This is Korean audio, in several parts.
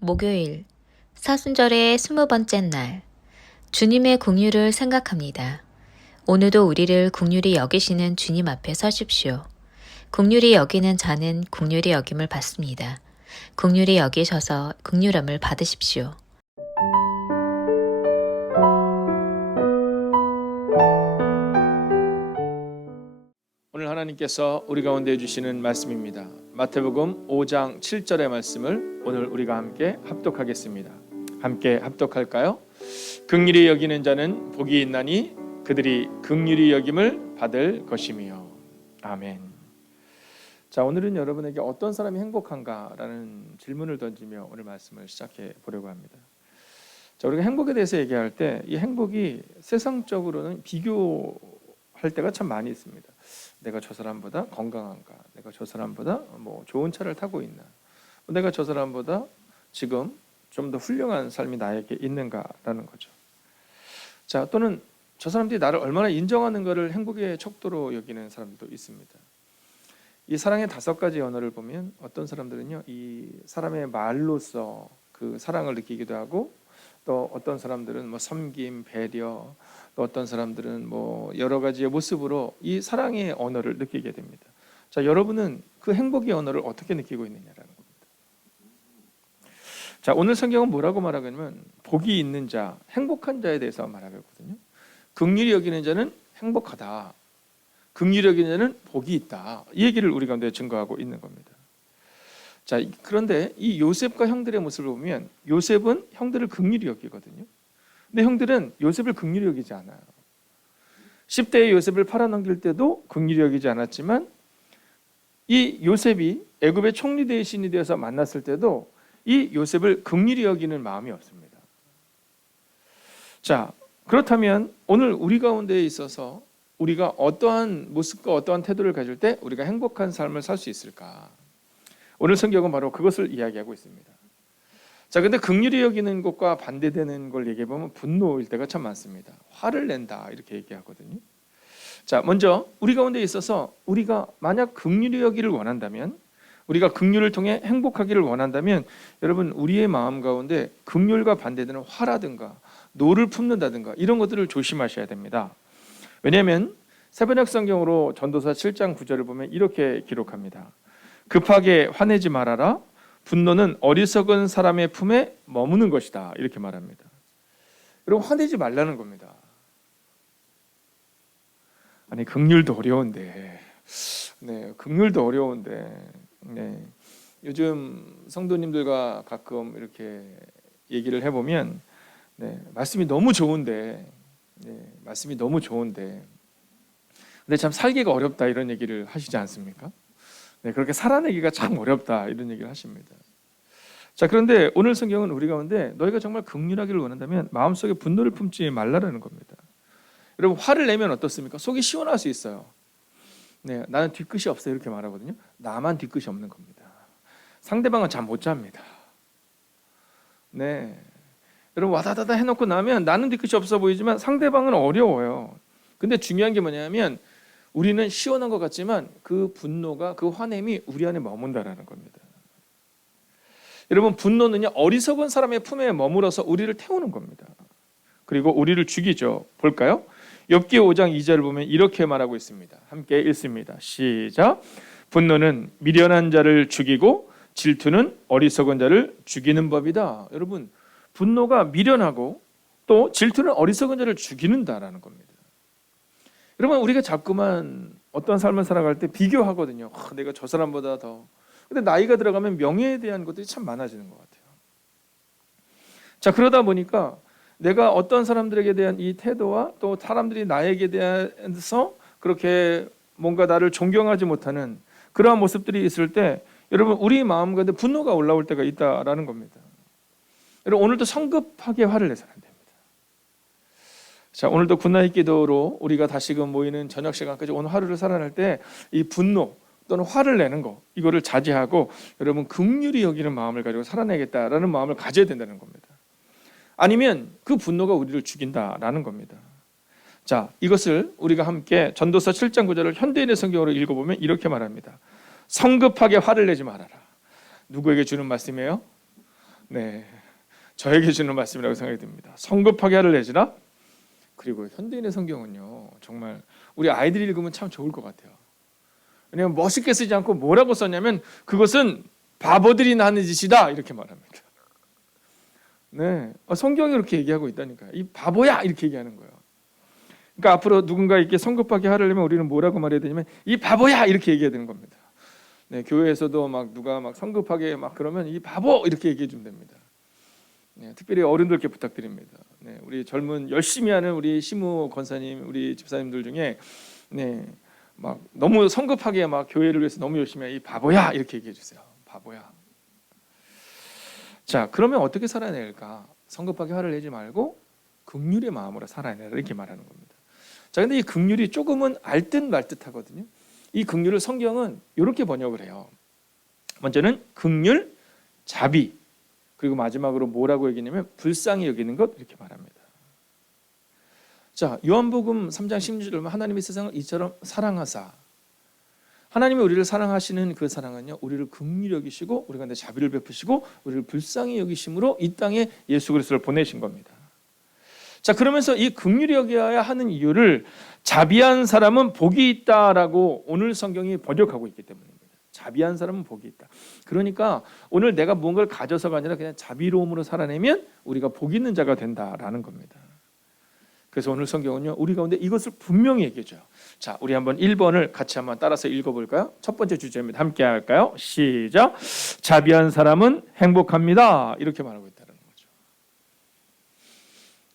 목요일, 사순절의 20번째 날, 주님의 긍휼을 생각합니다. 오늘도 우리를 긍휼히 여기시는 주님 앞에 서십시오. 긍휼히 여기는 자는 긍휼히 여김을 받습니다. 긍휼히 여기셔서 긍휼함을 받으십시오. 오늘 하나님께서 우리 가운데 해주시는 말씀입니다. 마태복음 5장 7절의 말씀을 오늘 우리가 함께 합독하겠습니다. 함께 합독할까요? 긍휼히 여기는 자는 복이 있나니 그들이 긍휼히 여김을 받을 것이며. 아멘. 자, 오늘은 여러분에게 어떤 사람이 행복한가라는 질문을 던지며 오늘 말씀을 시작해 보려고 합니다. 자, 우리가 행복에 대해서 얘기할 때 이 행복이 세상적으로는 비교할 때가 참 많이 있습니다. 내가 저 사람보다 건강한가? 내가 저 사람보다 좋은 차를 타고 있나? 내가 저 사람보다 지금 좀 더 훌륭한 삶이 나에게 있는가라는 거죠. 자, 또는 저 사람들이 나를 얼마나 인정하는가를 행복의 척도로 여기는 사람도 있습니다. 이 사랑의 5가지 언어를 보면 어떤 사람들은요, 이 사람의 말로써 그 사랑을 느끼기도 하고, 또 어떤 사람들은 섬김, 배려, 또 어떤 사람들은 여러 가지의 모습으로 이 사랑의 언어를 느끼게 됩니다. 자, 여러분은 그 행복의 언어를 어떻게 느끼고 있느냐라는 겁니다. 자, 오늘 성경은 뭐라고 말하냐면 복이 있는 자, 행복한 자에 대해서 말하거든요. 긍휼히 여기는 자는 행복하다. 긍휼히 여기는 자는 복이 있다. 이 얘기를 우리 가운데 증거하고 있는 겁니다. 자, 그런데 이 요셉과 형들의 모습을 보면 요셉은 형들을 긍휼히 여기거든요. 근데 형들은 요셉을 긍휼히 여기지 않아요. 10대의 요셉을 팔아넘길 때도 긍휼히 여기지 않았지만 이 요셉이 애굽의 총리 대신이 되어서 만났을 때도 이 요셉을 긍휼히 여기는 마음이 없습니다. 자, 그렇다면 오늘 우리 가운데에 있어서 우리가 어떠한 모습과 어떠한 태도를 가질 때 우리가 행복한 삶을 살 수 있을까? 오늘 성경은 바로 그것을 이야기하고 있습니다. 자, 근데 긍휼히 여기는 것과 반대되는 걸 얘기해 보면 분노일 때가 참 많습니다. 화를 낸다 이렇게 얘기하거든요. 자, 먼저 우리 가운데 있어서 우리가 만약 긍휼히 여기를 원한다면, 우리가 긍휼을 통해 행복하기를 원한다면, 여러분 우리의 마음 가운데 긍휼과 반대되는 화라든가 노를 품는다든가 이런 것들을 조심하셔야 됩니다. 왜냐하면 새번역 성경으로 전도서 7장 9절을 보면 이렇게 기록합니다. 급하게 화내지 말아라. 분노는 어리석은 사람의 품에 머무는 것이다. 이렇게 말합니다. 여러분, 화내지 말라는 겁니다. 아니, 긍휼도 어려운데, 긍휼도 어려운데, 요즘 성도님들과 가끔 이렇게 얘기를 해보면, 말씀이 너무 좋은데, 근데 참 살기가 어렵다 이런 얘기를 하시지 않습니까? 그렇게 살아내기가 참 어렵다 이런 얘기를 하십니다. 자, 그런데 오늘 성경은 우리 가운데 너희가 정말 긍휼하기를 원한다면 마음속에 분노를 품지 말라라는 겁니다. 여러분, 화를 내면 어떻습니까? 속이 시원할 수 있어요. 나는 뒤끝이 없어 이렇게 말하거든요. 나만 뒤끝이 없는 겁니다. 상대방은 잠 못 잡니다. 여러분, 와다다다 해놓고 나면 나는 뒤끝이 없어 보이지만 상대방은 어려워요. 근데 중요한 게 뭐냐면 우리는 시원한 것 같지만 그 분노가, 그 화냄이 우리 안에 머문다라는 겁니다. 여러분, 분노는요, 어리석은 사람의 품에 머물러서 우리를 태우는 겁니다. 그리고 우리를 죽이죠. 볼까요? 욥기 5장 2절을 보면 이렇게 말하고 있습니다. 함께 읽습니다. 시작. 분노는 미련한 자를 죽이고 질투는 어리석은 자를 죽이는 법이다. 여러분, 분노가 미련하고 또 질투는 어리석은 자를 죽이는다라는 겁니다. 여러분, 우리가 자꾸만 어떤 삶을 살아갈 때 비교하거든요. 내가 저 사람보다 더. 근데 나이가 들어가면 명예에 대한 것들이 참 많아지는 것 같아요. 자, 그러다 보니까 내가 어떤 사람들에게 대한 이 태도와 또 사람들이 나에게 대해서 그렇게 뭔가 나를 존경하지 못하는 그러한 모습들이 있을 때 여러분, 우리 마음 가운데 분노가 올라올 때가 있다라는 겁니다. 여러분, 오늘도 성급하게 화를 내서는 안 됩니다. 자, 오늘도 굿나잇 기도로 우리가 다시금 모이는 저녁 시간까지 오늘 하루를 살아낼 때 이 분노 또는 화를 내는 거, 이거를 자제하고 여러분 긍휼히 여기는 마음을 가지고 살아내겠다라는 마음을 가져야 된다는 겁니다. 아니면 그 분노가 우리를 죽인다라는 겁니다. 자, 이것을 우리가 함께 전도서 7장 9절을 현대인의 성경으로 읽어보면 이렇게 말합니다. 성급하게 화를 내지 말아라. 누구에게 주는 말씀이에요? 네, 저에게 주는 말씀이라고 생각이 듭니다. 성급하게 화를 내지라. 그리고 현대인의 성경은요, 정말 우리 아이들이 읽으면 참 좋을 것 같아요. 왜냐하면 멋있게 쓰지 않고 뭐라고 썼냐면 그것은 바보들이 하는 짓이다 이렇게 말합니다. 네, 성경이 이렇게 얘기하고 있다니까요. 이 바보야 이렇게 얘기하는 거예요. 그러니까 앞으로 누군가에게 성급하게 화를 내면 우리는 뭐라고 말해야 되냐면 이 바보야 이렇게 얘기해야 되는 겁니다. 네, 교회에서도 막 누가 막 성급하게 막 그러면 이 바보 이렇게 얘기해 주면 됩니다. 네, 특별히 어른들께 부탁드립니다. 네, 우리 젊은 열심히 하는 우리 시무 권사님, 우리 집사님들 중에 네, 막 너무 성급하게 막 교회를 위해서 너무 열심히 해 이 바보야 이렇게 얘기해 주세요. 바보야. 자, 그러면 어떻게 살아낼까? 성급하게 화를 내지 말고 긍휼의 마음으로 살아내라 이렇게 말하는 겁니다. 자, 근데 이 긍휼이 조금은 알듯 말듯 하거든요. 이 긍휼을 성경은 이렇게 번역을 해요. 먼저는 긍휼, 자비, 그리고 마지막으로 뭐라고 얘기냐면 불쌍히 여기는 것 이렇게 말합니다. 자, 요한복음 3장 16절에 보면 하나님이 세상을 이처럼 사랑하사, 하나님이 우리를 사랑하시는 그 사랑은요, 우리를 긍휼히 여기시고 우리 가운데 자비를 베푸시고 우리를 불쌍히 여기심으로 이 땅에 예수 그리스도를 보내신 겁니다. 자, 그러면서 이 긍휼히 여겨야 하는 이유를 자비한 사람은 복이 있다라고 오늘 성경이 번역하고 있기 때문입니다. 자비한 사람은 복이 있다. 그러니까 오늘 내가 무언가를 가져서가 아니라 그냥 자비로움으로 살아내면 우리가 복 있는 자가 된다라는 겁니다. 그래서 오늘 성경은요, 우리 가운데 이것을 분명히 얘기해 줘요. 자, 우리 한번 1번을 같이 한번 따라서 읽어볼까요? 첫 번째 주제입니다. 함께 할까요? 시작. 자비한 사람은 행복합니다. 이렇게 말하고 있다는 거죠.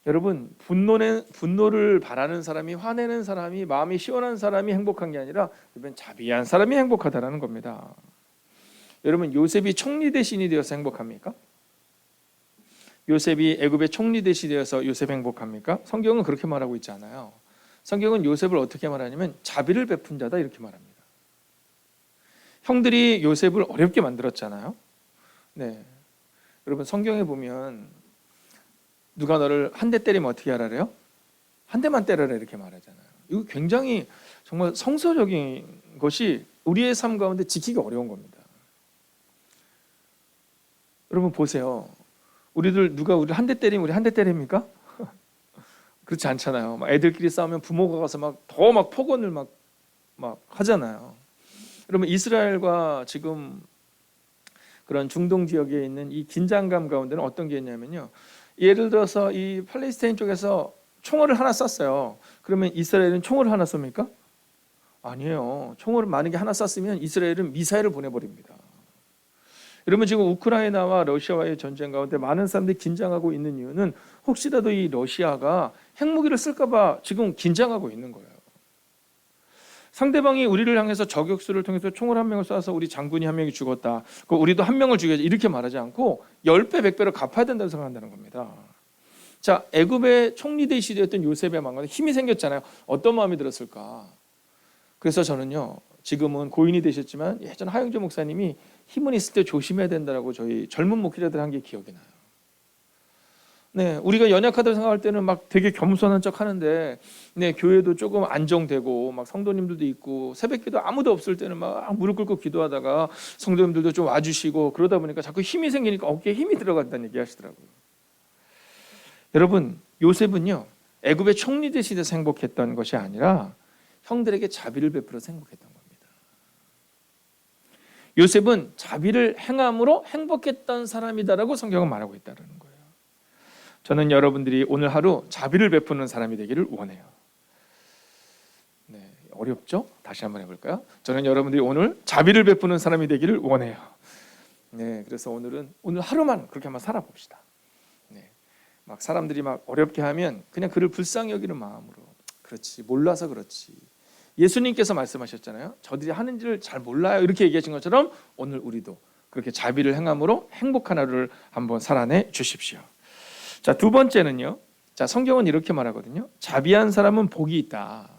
여러분, 분노를 바라는 사람이, 화내는 사람이, 마음이 시원한 사람이 행복한 게 아니라 자비한 사람이 행복하다는 겁니다. 여러분, 요셉이 총리 대신이 되어서 행복합니까? 요셉이 애굽의 총리 대신이 되어서 요셉 행복합니까? 성경은 그렇게 말하고 있지 않아요. 성경은 요셉을 어떻게 말하냐면 자비를 베푼 자다 이렇게 말합니다. 형들이 요셉을 어렵게 만들었잖아요. 네, 여러분 성경에 보면 누가 너를 한 대 때리면 어떻게 하라래요? 한 대만 때려라 이렇게 말하잖아요. 이거 굉장히 정말 성서적인 것이 우리의 삶 가운데 지키기 어려운 겁니다. 여러분 보세요. 우리들 누가 우리 한 대 때리면 우리 한 대 때립니까? 그렇지 않잖아요. 막 애들끼리 싸우면 부모가 가서 막 더 막 폭언을 막 하잖아요. 여러분 이스라엘과 지금 그런 중동 지역에 있는 이 긴장감 가운데는 어떤 게 있냐면요. 예를 들어서 이 팔레스타인 쪽에서 총알을 하나 쐈어요. 그러면 이스라엘은 총을 하나 쏩니까? 아니에요. 총을 만약에 하나 쐈으면 이스라엘은 미사일을 보내버립니다. 여러분 지금 우크라이나와 러시아와의 전쟁 가운데 많은 사람들이 긴장하고 있는 이유는 혹시라도 이 러시아가 핵무기를 쓸까 봐 지금 긴장하고 있는 거예요. 상대방이 우리를 향해서 저격수를 통해서 총을 한 명을 쏴서 우리 장군이 한 명이 죽었다. 그럼 우리도 한 명을 죽여야지 이렇게 말하지 않고 10배, 100배로 갚아야 된다고 생각한다는 겁니다. 자, 애굽의 총리 대시되었던 요셉의 마음에 힘이 생겼잖아요. 어떤 마음이 들었을까? 그래서 저는요. 지금은 고인이 되셨지만 예전 하영조 목사님이 힘은 있을 때 조심해야 된다라고 저희 젊은 목회자들 한 게 기억이 나요. 네, 우리가 연약하다고 생각할 때는 막 되게 겸손한 척 하는데, 네, 교회도 조금 안정되고, 막 성도님들도 있고, 새벽기도 아무도 없을 때는 막 무릎 꿇고 기도하다가 성도님들도 좀 와주시고 그러다 보니까 자꾸 힘이 생기니까 어깨에 힘이 들어간다는 얘기 하시더라고요. 여러분, 요셉은요, 애굽의 총리 대신에서 행복했던 것이 아니라 형들에게 자비를 베풀어서 행복했던 겁니다. 요셉은 자비를 행함으로 행복했던 사람이다라고 성경은 말하고 있다는 거예요. 저는 여러분들이 오늘 하루 자비를 베푸는 사람이 되기를 원해요. 네, 어렵죠? 다시 한번 해볼까요? 저는 여러분들이 오늘 자비를 베푸는 사람이 되기를 원해요. 네, 그래서 오늘 하루만 그렇게 한번 살아봅시다. 네, 막 사람들이 막 어렵게 하면 그냥 그를 불쌍히 여기는 마음으로, 그렇지, 몰라서 그렇지. 예수님께서 말씀하셨잖아요. 저들이 하는지를 잘 몰라요. 이렇게 얘기하신 것처럼 오늘 우리도 그렇게 자비를 행함으로 행복한 하루를 한번 살아내 주십시오. 자, 두 번째는요. 자, 성경은 이렇게 말하거든요. 자비한 사람은 복이 있다.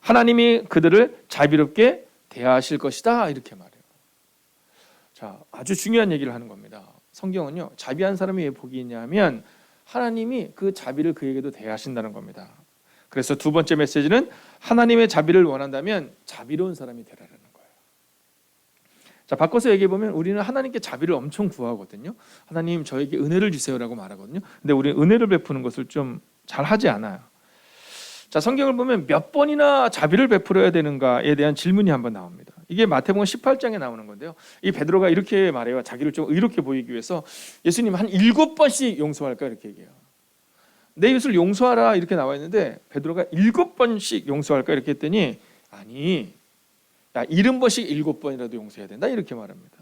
하나님이 그들을 자비롭게 대하실 것이다. 이렇게 말해요. 자, 아주 중요한 얘기를 하는 겁니다. 성경은요. 자비한 사람이 왜 복이 있냐면 하나님이 그 자비를 그에게도 대하신다는 겁니다. 그래서 두 번째 메시지는 하나님의 자비를 원한다면 자비로운 사람이 되라는 거예요. 자, 바꿔서 얘기해 보면 우리는 하나님께 자비를 엄청 구하거든요. 하나님 저에게 은혜를 주세요라고 말하거든요. 근데 우리는 은혜를 베푸는 것을 좀 잘 하지 않아요. 자, 성경을 보면 몇 번이나 자비를 베풀어야 되는가에 대한 질문이 한번 나옵니다. 이게 마태복음 18장에 나오는 건데요. 이 베드로가 이렇게 말해요. 자기를 좀 의롭게 보이기 위해서 예수님 한 7번씩 용서할까 이렇게 얘기해요. 내 이웃을 용서하라 이렇게 나와 있는데 베드로가 7번씩 용서할까 이렇게 했더니 아니, 야 70번씩 7번이라도 용서해야 된다 이렇게 말합니다.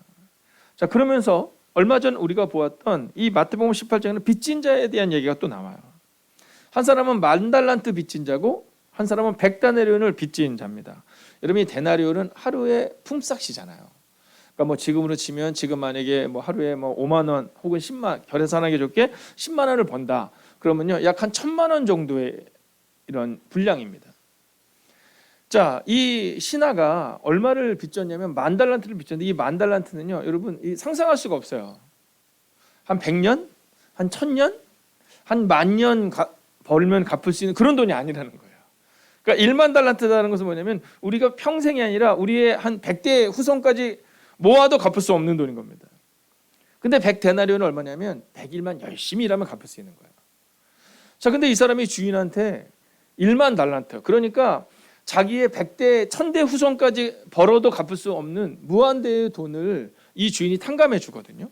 자, 그러면서 얼마 전 우리가 보았던 이 마태복음 18장에는 빚진 자에 대한 얘기가 또 나와요. 한 사람은 10,000달란트 빚진 자고 한 사람은 100데나리온을 빚진 자입니다. 여러분, 이 데나리온은 하루에 품삯이잖아요. 그러니까 뭐 지금으로 치면 지금 만약에 뭐 하루에 뭐 5만 원 혹은 10만, 결혼하기 좋게 10만 원을 번다. 그러면요 약 한 1,000만 원 정도의 이런 분량입니다. 자, 이 신하가 얼마를 빚졌냐면 10,000달란트를 빚졌는데 이 10,000달란트는요 여러분 이 상상할 수가 없어요. 한 100년, 한 1,000년, 한 10,000년 벌면 갚을 수 있는 그런 돈이 아니라는 거예요. 그러니까 1만 달란트라는 것은 뭐냐면 우리가 평생이 아니라 우리의 한 100대 후손까지 모아도 갚을 수 없는 돈인 겁니다. 근데 100데나리온은 얼마냐면 100일만 열심히 일하면 갚을 수 있는 거예요. 자, 근데 이 사람이 주인한테 1만 달란트, 그러니까 자기의 100대, 1000대 후손까지 벌어도 갚을 수 없는 무한대의 돈을 이 주인이 탕감해 주거든요.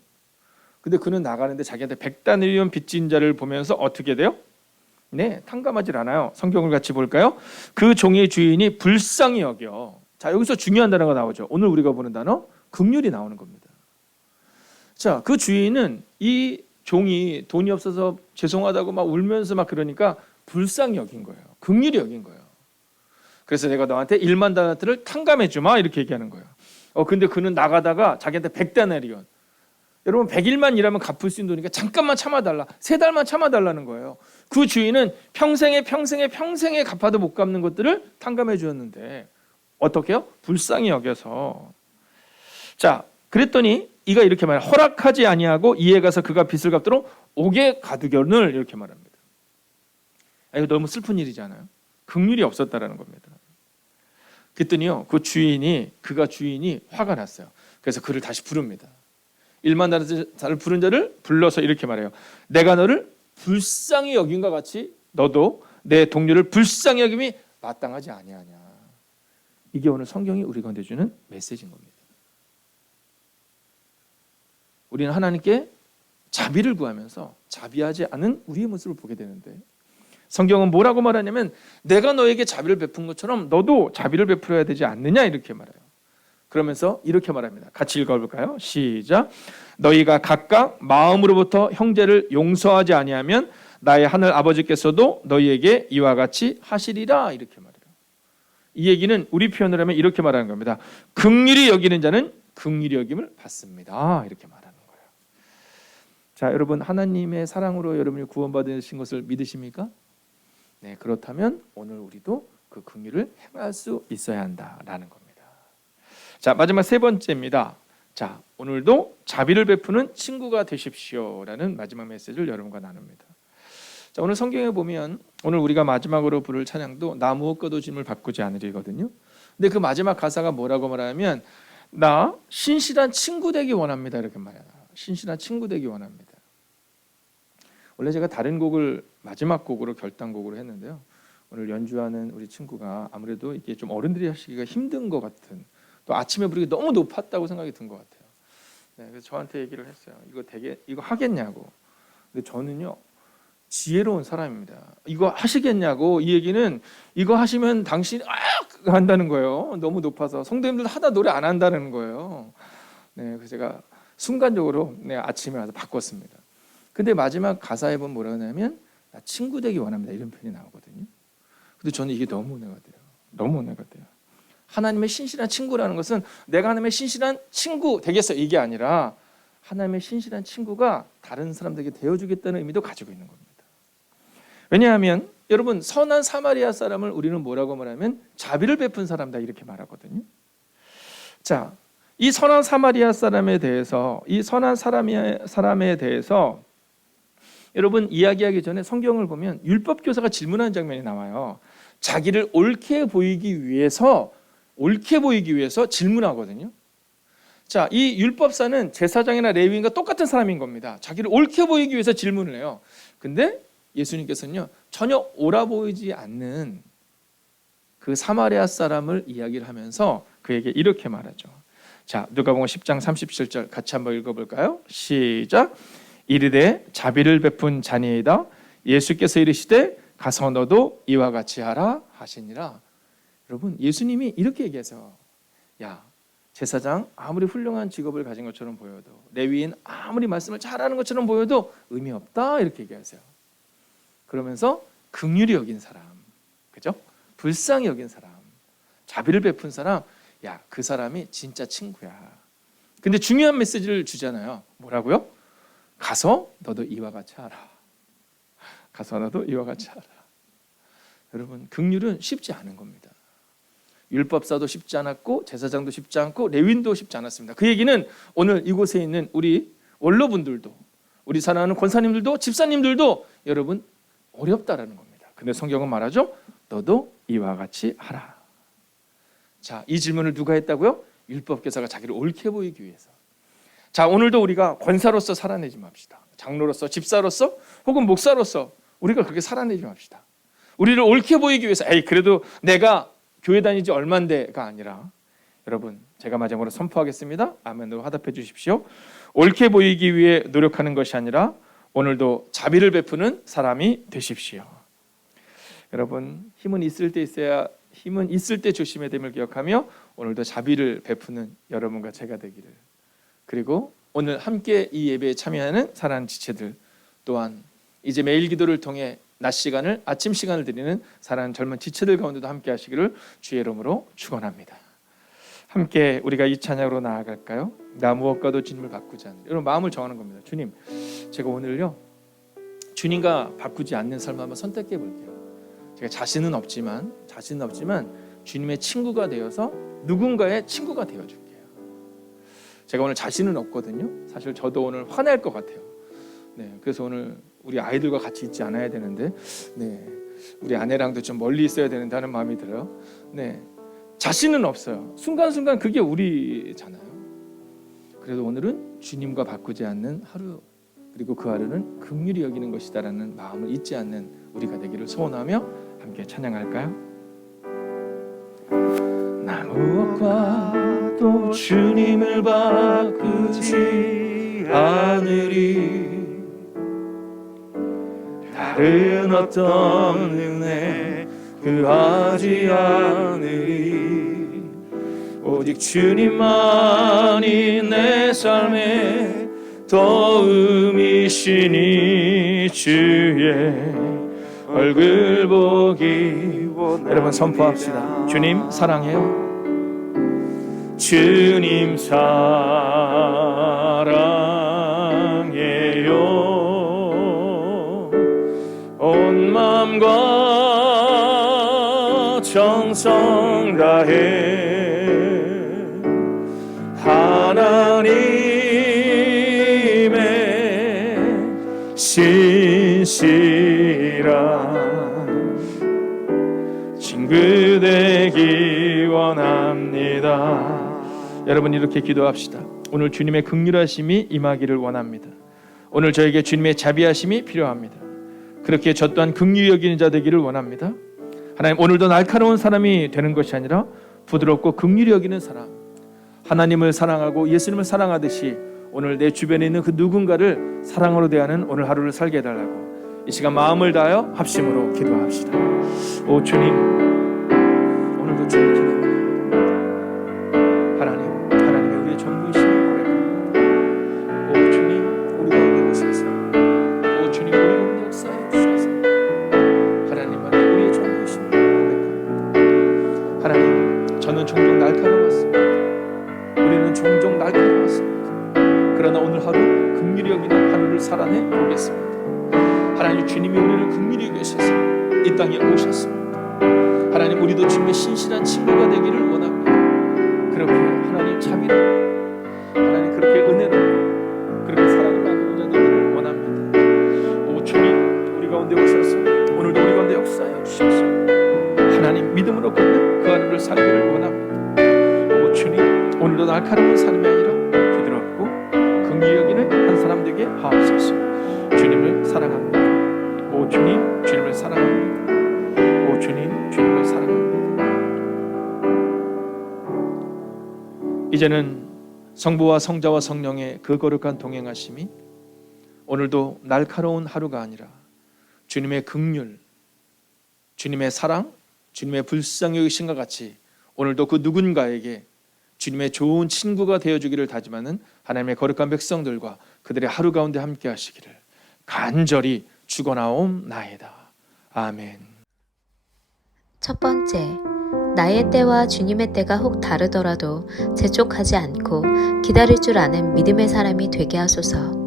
근데 그는 나가는데 자기한테 100데나리온 빚진 자를 보면서 어떻게 돼요? 네, 탕감하질 않아요. 성경을 같이 볼까요? 그 종의 주인이 불쌍히 여겨. 자, 여기서 중요한 단어가 나오죠. 오늘 우리가 보는 단어, 긍휼이 나오는 겁니다. 자, 그 주인은 이 종이 돈이 없어서 죄송하다고 막 울면서 막 그러니까 불쌍히 여긴 거예요. 긍휼히 여긴 거예요. 그래서 내가 너한테 1만 달란트를 탕감해 주마 이렇게 얘기하는 거예요. 근데 그는 나가다가 자기한테 100데나리온, 여러분 100일만 일하면 갚을 수 있는 돈이니까 잠깐만 참아달라, 3달만 참아달라는 거예요. 그 주인은 평생에 갚아도 못 갚는 것들을 탕감해 주었는데 어떻게요? 불쌍히 여겨서. 자, 그랬더니 이가 이렇게 말해요. 허락하지 아니하고 이에 가서 그가 빚을 갚도록 옥에 가두견을 이렇게 말합니다. 이거 너무 슬픈 일이잖아요. 긍휼이 없었다라는 겁니다. 그랬더니요 그가 주인이 화가 났어요. 그래서 그를 다시 부릅니다. 1만 달란트를 부른 자를 불러서 이렇게 말해요. 내가 너를 불쌍히 여긴과 같이 너도 내 동료를 불쌍히 여김이 마땅하지 아니하냐. 이게 오늘 성경이 우리 가운데 주는 메시지인 겁니다. 우리는 하나님께 자비를 구하면서 자비하지 않은 우리의 모습을 보게 되는데 성경은 뭐라고 말하냐면 내가 너에게 자비를 베푼 것처럼 너도 자비를 베풀어야 되지 않느냐 이렇게 말해요. 그러면서 이렇게 말합니다. 같이 읽어볼까요? 시작. 너희가 각각 마음으로부터 형제를 용서하지 아니하면 나의 하늘 아버지께서도 너희에게 이와 같이 하시리라 이렇게 말해요. 이 얘기는 우리 표현을 하면 이렇게 말하는 겁니다. 긍휼히 여기는 자는 긍휼히 여김을 받습니다. 이렇게 말하는 거예요. 자, 여러분 하나님의 사랑으로 여러분이 구원받으신 것을 믿으십니까? 네, 그렇다면 오늘 우리도 그 긍휼을 행할 수 있어야 한다라는 겁니다. 자, 마지막 3번째입니다. 자, 오늘도 자비를 베푸는 친구가 되십시오라는 마지막 메시지를 여러분과 나눕니다. 자, 오늘 성경에 보면 오늘 우리가 마지막으로 부를 찬양도 나 무엇과도 짐을 바꾸지 않으리거든요. 근데 그 마지막 가사가 뭐라고 말하면 나 신실한 친구 되기 원합니다 이렇게 말해요. 신실한 친구 되기 원합니다. 원래 제가 다른 곡을 마지막 곡으로 결단곡으로 했는데요. 오늘 연주하는 우리 친구가 아무래도 이게 좀 어른들이 하시기가 힘든 것 같은, 또 아침에 부르기 너무 높았다고 생각이 든 것 같아요. 네, 그래서 저한테 얘기를 했어요. 이거 하겠냐고. 근데 저는요 지혜로운 사람입니다. 이거 하시겠냐고. 이 얘기는 이거 하시면 당신이 한다는 거예요. 너무 높아서 성도님들 하다 노래 안 한다는 거예요. 네, 그래서 제가 순간적으로 아침에 와서 바꿨습니다. 근데 마지막 가사에 보면 뭐라고 하냐면 나 친구 되기 원합니다 이런 표현이 나오거든요. 근데 저는 이게 너무 은혜가 돼요. 너무 은혜가 돼요. 하나님의 신실한 친구라는 것은 내가 하나님의 신실한 친구 되겠어 이게 아니라 하나님의 신실한 친구가 다른 사람들에게 되어주겠다는 의미도 가지고 있는 겁니다. 왜냐하면 여러분 선한 사마리아 사람을 우리는 뭐라고 말하면 자비를 베푼 사람이다 이렇게 말하거든요. 자, 이 선한 사마리아 사람에 대해서 이 선한 사람에 대해서 여러분 이야기하기 전에 성경을 보면 율법 교사가 질문하는 장면이 나와요. 자기를 옳게 보이기 위해서 질문하거든요. 자, 이 율법사는 제사장이나 레위인과 똑같은 사람인 겁니다. 자기를 옳게 보이기 위해서 질문을 해요. 근데 예수님께서는요, 전혀 옳아 보이지 않는 그 사마리아 사람을 이야기를 하면서 그에게 이렇게 말하죠. 자, 누가복음 10장 37절 같이 한번 읽어볼까요? 시작. 이르되 자비를 베푼 자니이다. 예수께서 이르시되 가서 너도 이와 같이 하라 하시니라. 여러분, 예수님이 이렇게 얘기하세요. 야, 제사장 아무리 훌륭한 직업을 가진 것처럼 보여도, 레위인 아무리 말씀을 잘하는 것처럼 보여도 의미 없다, 이렇게 얘기하세요. 그러면서 긍휼히 여긴 사람, 그죠? 불쌍히 여긴 사람, 자비를 베푼 사람, 야, 그 사람이 진짜 친구야. 근데 중요한 메시지를 주잖아요. 뭐라고요? 가서 너도 이와 같이 하라. 가서 너도 이와 같이 하라. 여러분, 긍휼은 쉽지 않은 겁니다. 율법사도 쉽지 않았고, 제사장도 쉽지 않고, 레위인도 쉽지 않았습니다. 그 얘기는 오늘 이곳에 있는 우리 원로분들도, 우리 사랑하는 권사님들도, 집사님들도 여러분 어렵다라는 겁니다. 근데 성경은 말하죠. 너도 이와 같이 하라. 자, 이 질문을 누가 했다고요? 율법교사가 자기를 옳게 보이기 위해서. 자, 오늘도 우리가 권사로서 살아내지 맙시다. 장로로서, 집사로서, 혹은 목사로서 우리가 그렇게 살아내지 맙시다. 우리를 옳게 보이기 위해서, 에이, 그래도 내가 교회 다니지 얼만데가 아니라, 여러분, 제가 마지막으로 선포하겠습니다. 아멘으로 화답해 주십시오. 옳게 보이기 위해 노력하는 것이 아니라 오늘도 자비를 베푸는 사람이 되십시오. 여러분, 힘은 있을 때 조심해야 됨을 기억하며 오늘도 자비를 베푸는 여러분과 제가 되기를. 그리고 오늘 함께 이 예배에 참여하는 사랑하는 지체들 또한 이제 매일 기도를 통해 낮 시간을, 아침 시간을 드리는 사랑하는 젊은 지체들 가운데도 함께 하시기를 주의 이름으로 축원합니다. 함께 우리가 이 찬양으로 나아갈까요? 나 무엇과도 주님을 바꾸지 않는, 여러분 마음을 정하는 겁니다. 주님, 제가 오늘요 주님과 바꾸지 않는 삶을 한번 선택해 볼게요. 제가 자신은 없지만 주님의 친구가 되어서 누군가의 친구가 되어줄게요. 제가 오늘 자신은 없거든요. 사실 저도 오늘 화낼 것 같아요. 네, 그래서 오늘 우리 아이들과 같이 있지 않아야 되는데, 네, 우리 아내랑도 좀 멀리 있어야 되는데 하는 마음이 들어요. 네, 자신은 없어요. 순간순간 그게 우리잖아요. 그래도 오늘은 주님과 바꾸지 않는 하루, 그리고 그 하루는 긍휼히 여기는 것이다라는 마음을 잊지 않는 우리가 되기를 소원하며 함께 찬양할까요? 나 무엇과도 주님을 바꾸지 않으리. 다른 어떤 은혜 구하지 않으리. 오직 주님만이 내 삶의 도움이시니 주의 얼굴 보기 원합니다. 여러분 선포합시다. 주님 사랑해요. 주님 사랑해요. 온 마음과 정성 다해 하나님의 신실한 친구 되기 원합니다. 여러분 이렇게 기도합시다. 오늘 주님의 긍휼하심이 임하기를 원합니다. 오늘 저에게 주님의 자비하심이 필요합니다. 그렇게 저 또한 긍휼히 여기는 자 되기를 원합니다. 하나님, 오늘도 날카로운 사람이 되는 것이 아니라 부드럽고 긍휼히 여기는 사람, 하나님을 사랑하고 예수님을 사랑하듯이 오늘 내 주변에 있는 그 누군가를 사랑으로 대하는 오늘 하루를 살게 해달라고 이 시간 마음을 다하여 합심으로 기도합시다. 오 주님, 오늘도 주님 기도합니다. 하나님이 우리의 전부이심을 고백합니다. 오 주님, 우리 가운데 오소서. 오 주님, 우리 가운데 역사해 주셔서 하나님만이 우리의 전부이심을 고백합니다. 하나님, 저는 종종 날카로웠습니다. 우리는 종종 날카로웠습니다. 그러나 오늘 하루 긍휼히 여기는 하루를 살아내 보겠습니다. 하나님, 주님이 우리를 긍휼히 여기셔서 이 땅에 오셨습니다. 하나님, 우리도 주님의 신실한 친구가 되기를 원합니다. 그렇게 하나님 자비로, 하나님 그렇게 은혜로, 그렇게 사랑을 나누는 자 되기를 원합니다. 오 주님, 우리 가운데 오셔서 오늘도 우리 가운데 역사하여 주셔서 하나님 믿음으로 걷는 그 하루를 살기를 원합니다. 오 주님, 오늘도 날카로운 삶이 아니라 이제는 성부와 성자와 성령의 그 거룩한 동행하심이 오늘도 날카로운 하루가 아니라 주님의 긍휼, 주님의 사랑, 주님의 불쌍히 여기심과 같이 오늘도 그 누군가에게 주님의 좋은 친구가 되어주기를 다짐하는 하나님의 거룩한 백성들과 그들의 하루 가운데 함께 하시기를 간절히 축원하옵나이다. 아멘. 첫 번째, 나의 때와 주님의 때가 혹 다르더라도 재촉하지 않고 기다릴 줄 아는 믿음의 사람이 되게 하소서.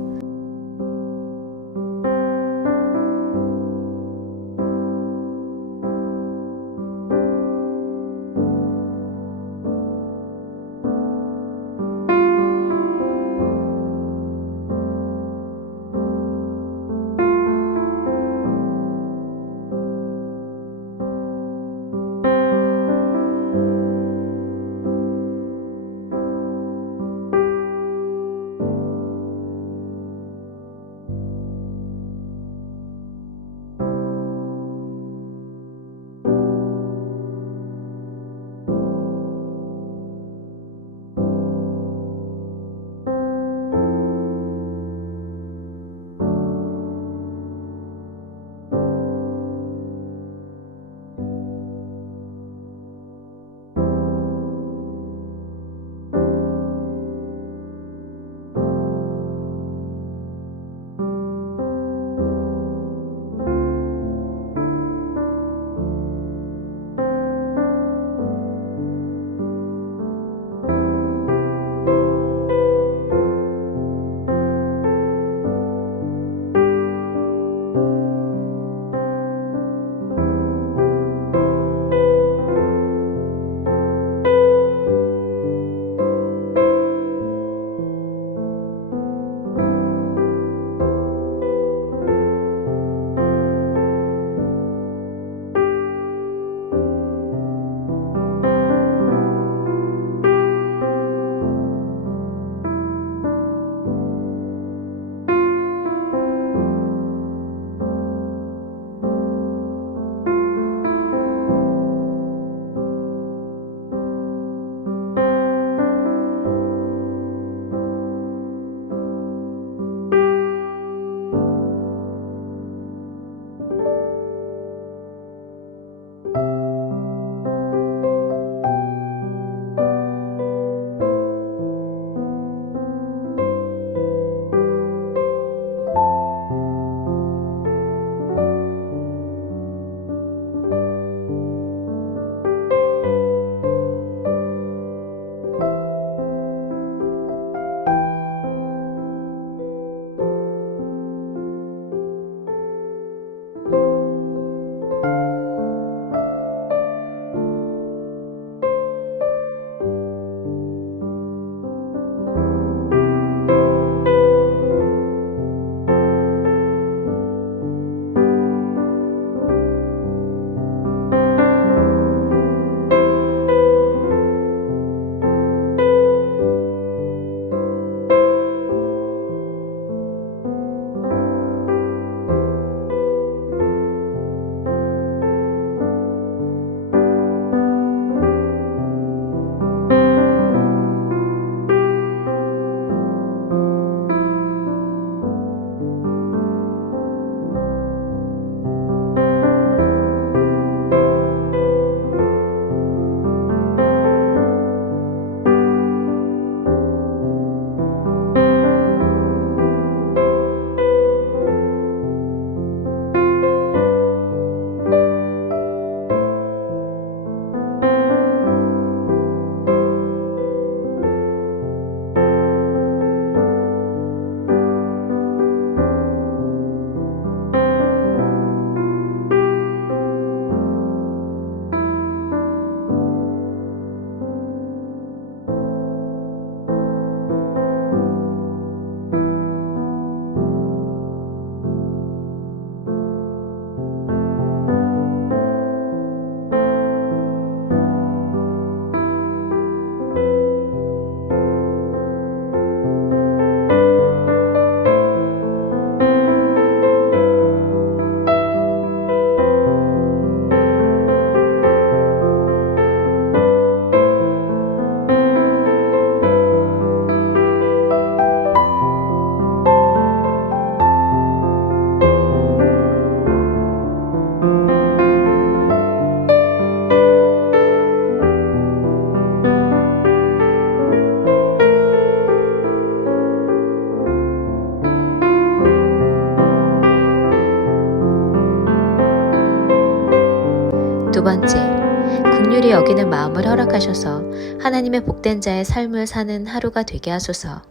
두 번째, 긍휼히 여기는 마음을 허락하셔서 하나님의 복된 자의 삶을 사는 하루가 되게 하소서.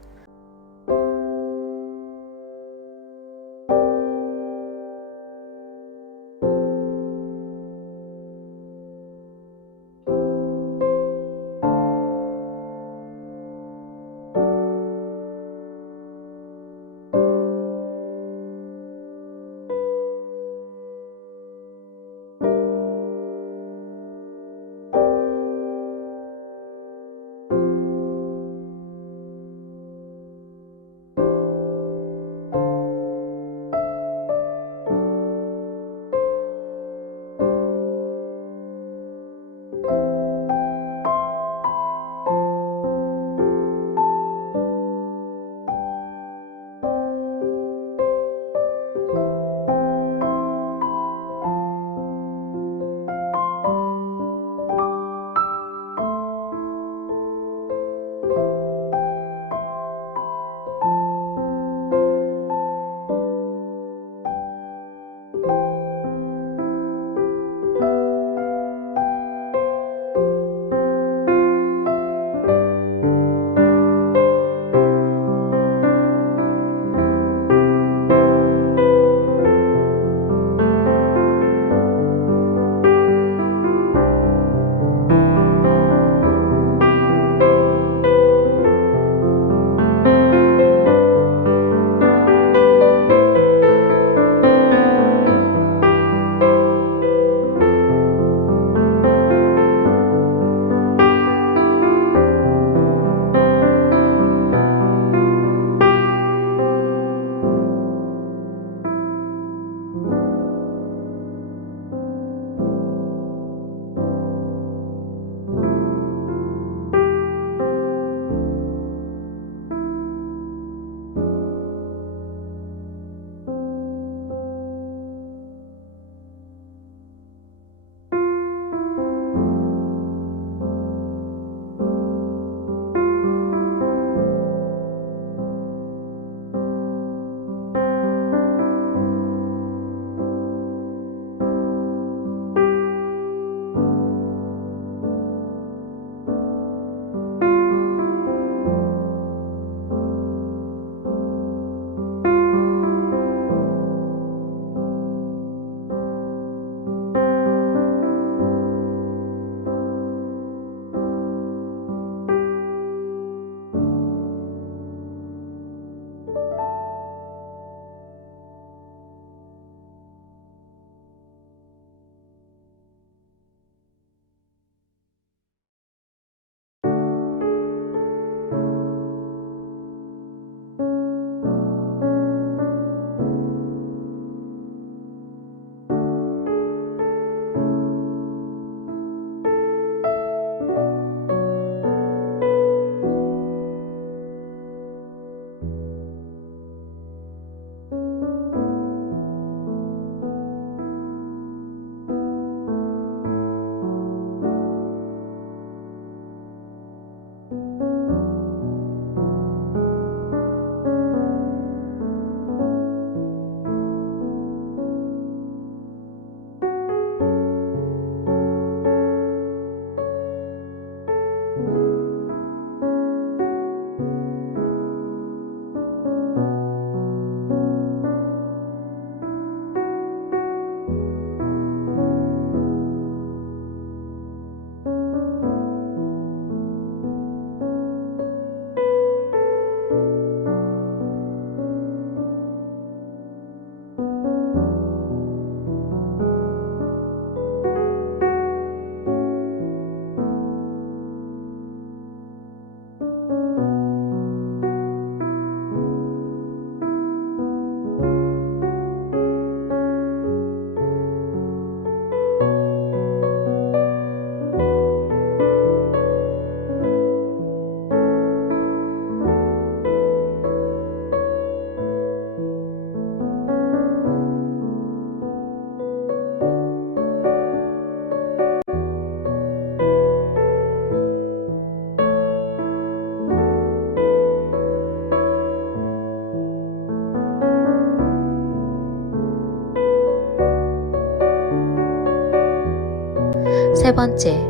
세 번째,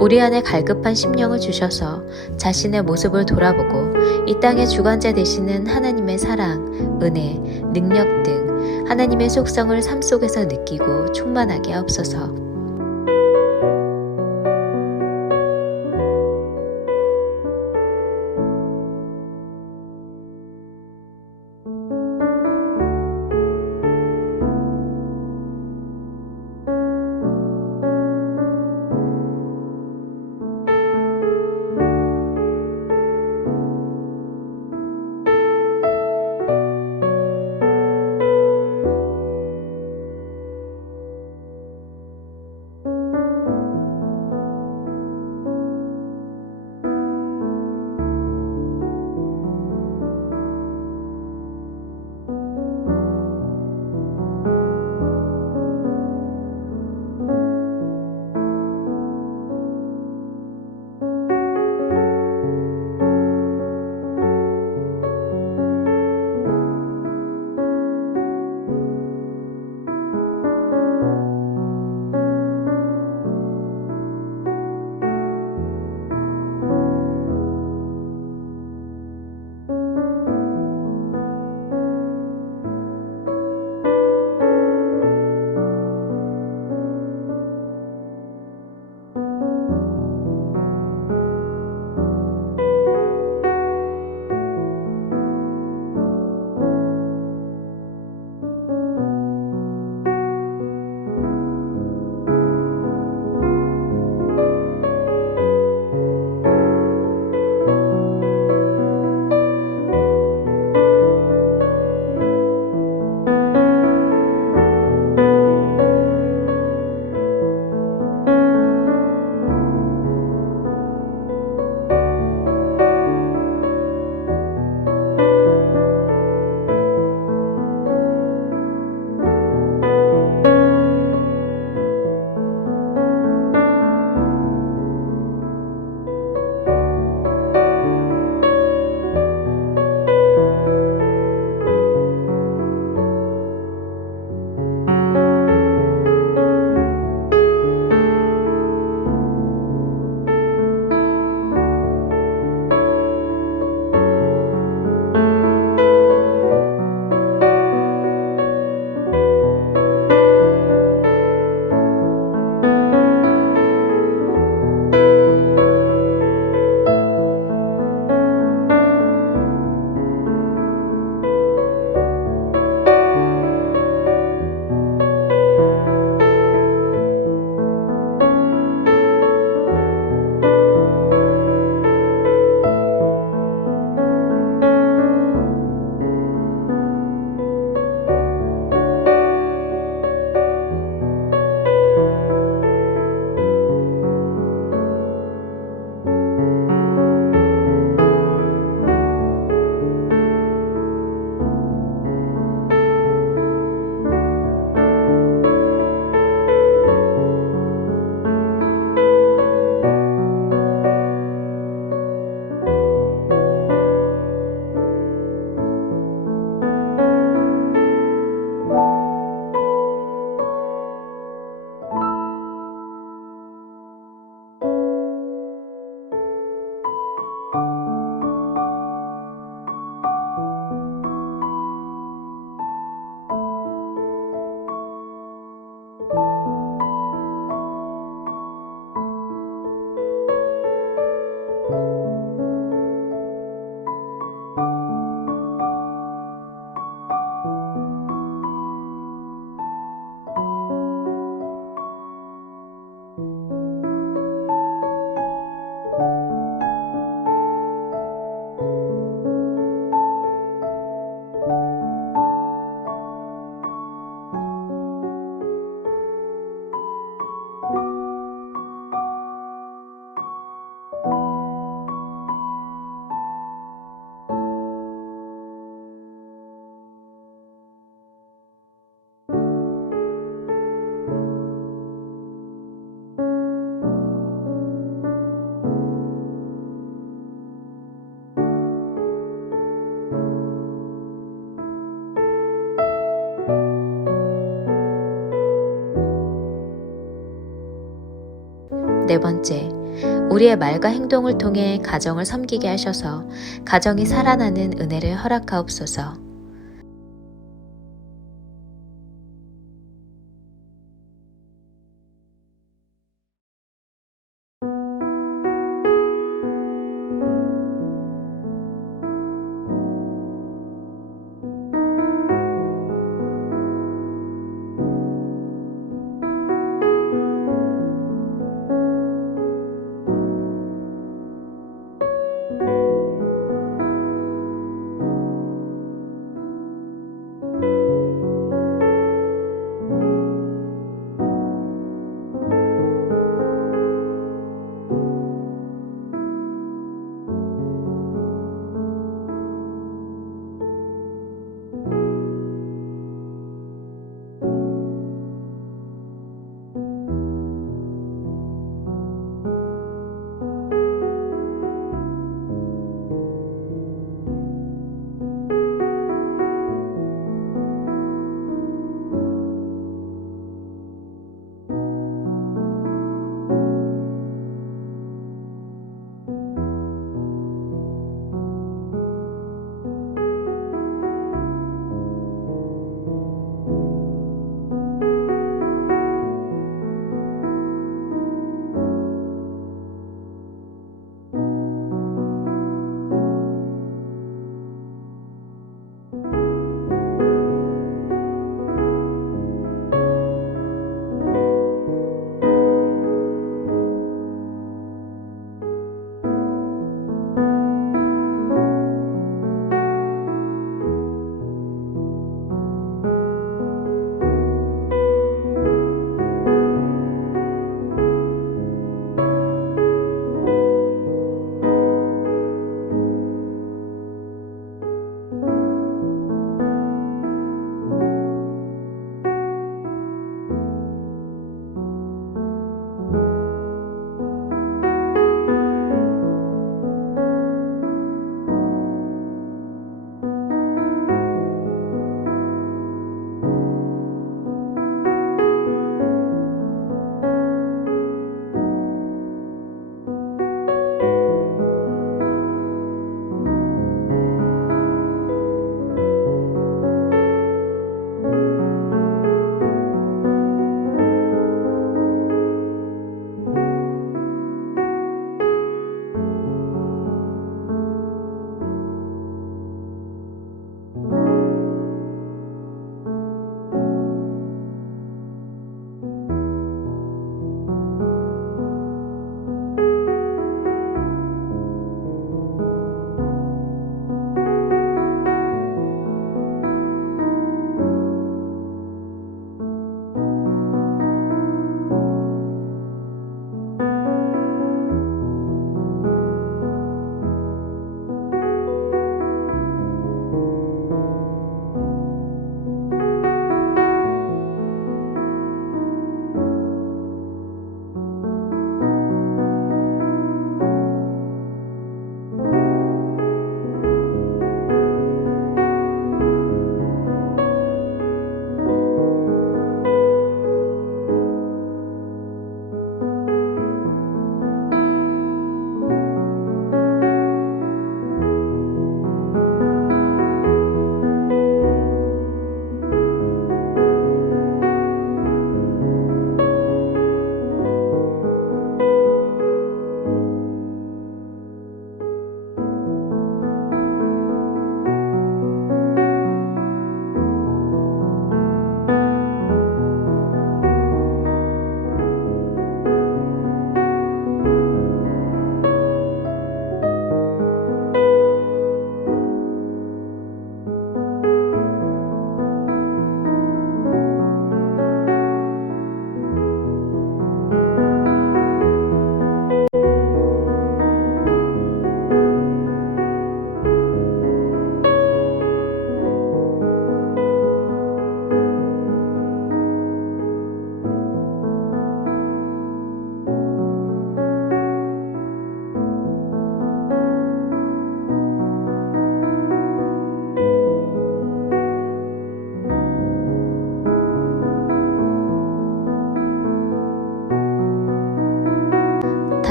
우리 안에 갈급한 심령을 주셔서 자신의 모습을 돌아보고 이 땅의 주관자 되시는 하나님의 사랑, 은혜, 능력 등 하나님의 속성을 삶 속에서 느끼고 충만하게 하옵소서. 네 번째, 우리의 말과 행동을 통해 가정을 섬기게 하셔서 가정이 살아나는 은혜를 허락하옵소서.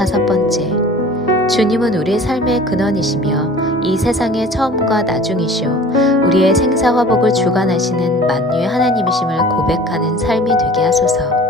5번째, 주님은 우리의 삶의 근원이시며 이 세상의 처음과 나중이시오 우리의 생사화복을 주관하시는 만유의 하나님이심을 고백하는 삶이 되게 하소서.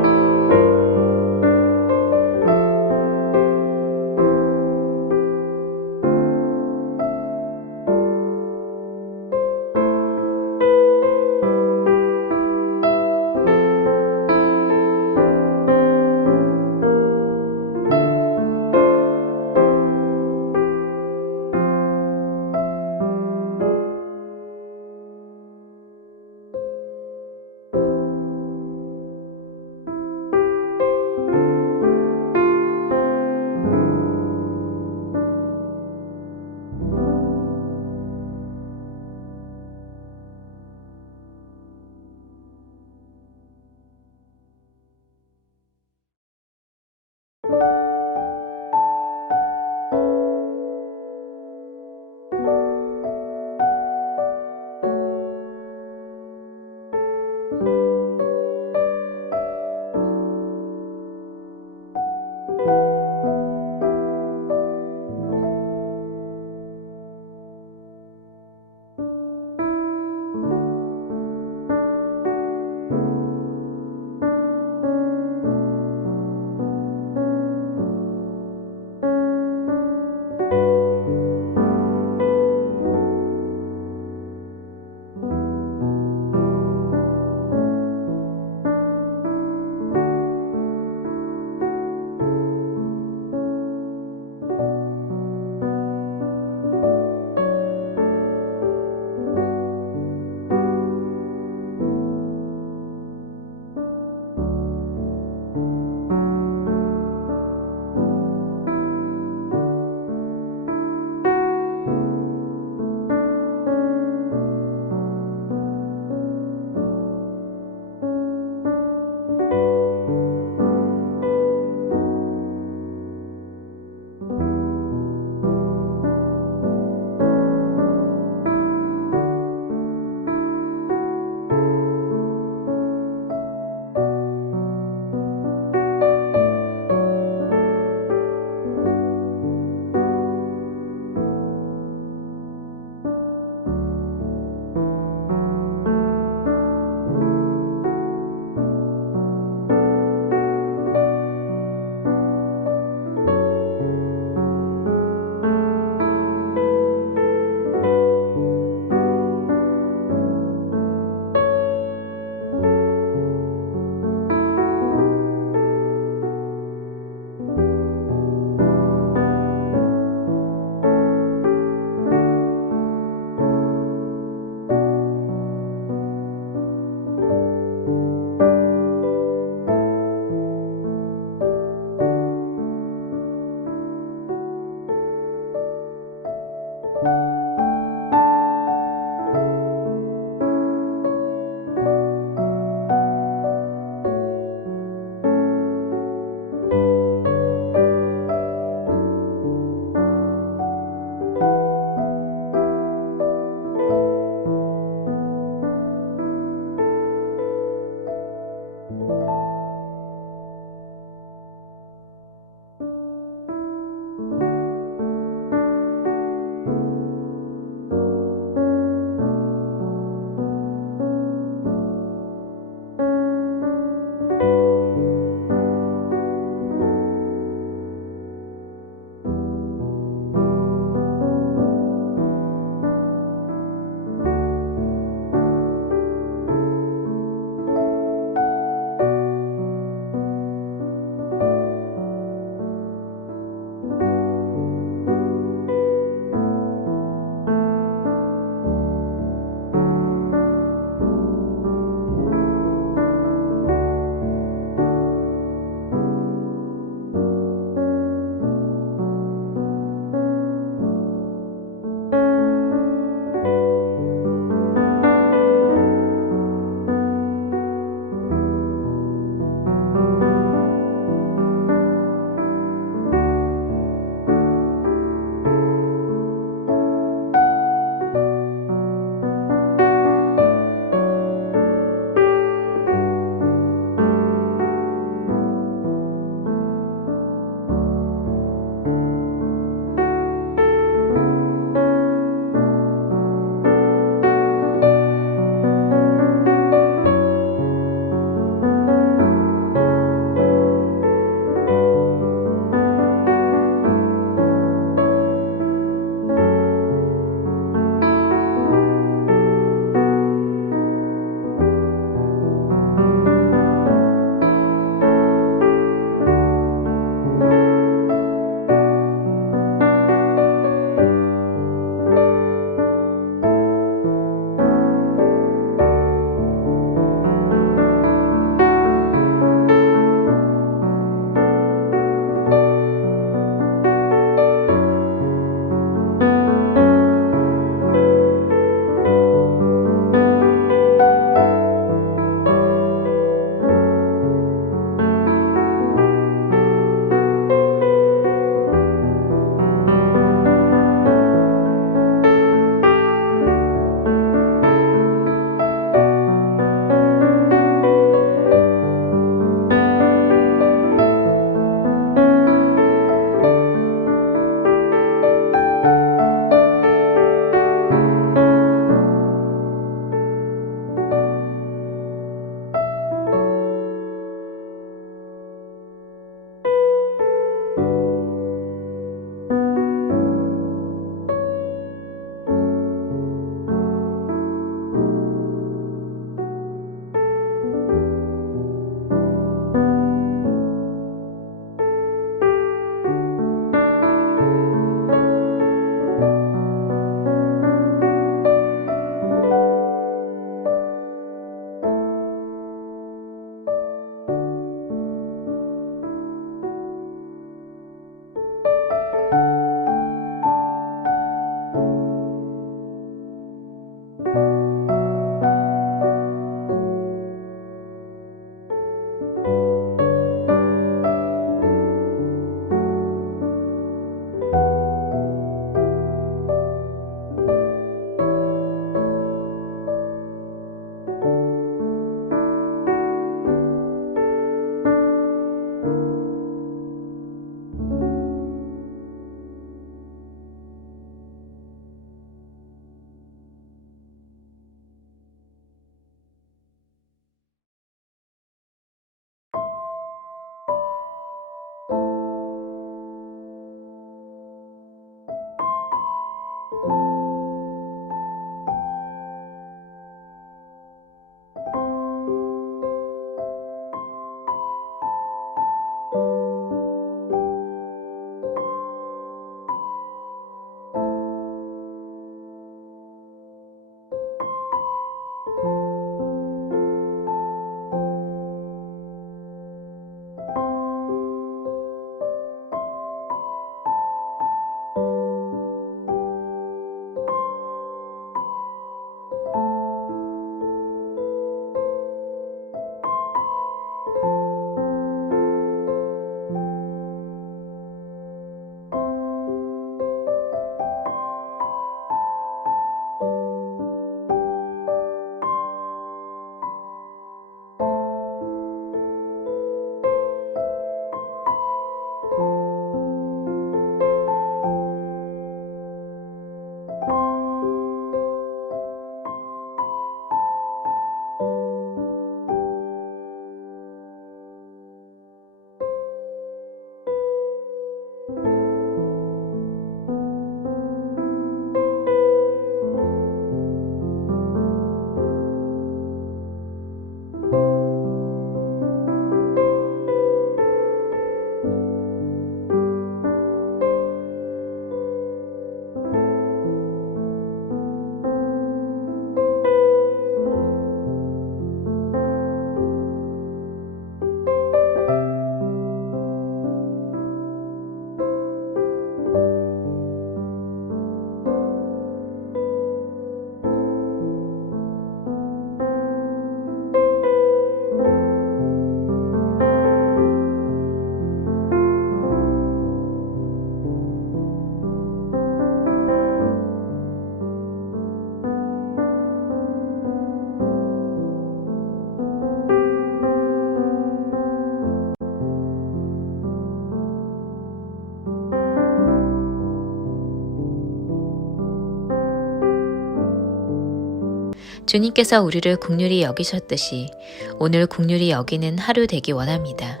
주님께서 우리를 긍휼히 여기셨듯이 오늘 긍휼히 여기는 하루 되기 원합니다.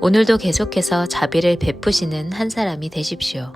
오늘도 계속해서 자비를 베푸시는 한 사람이 되십시오.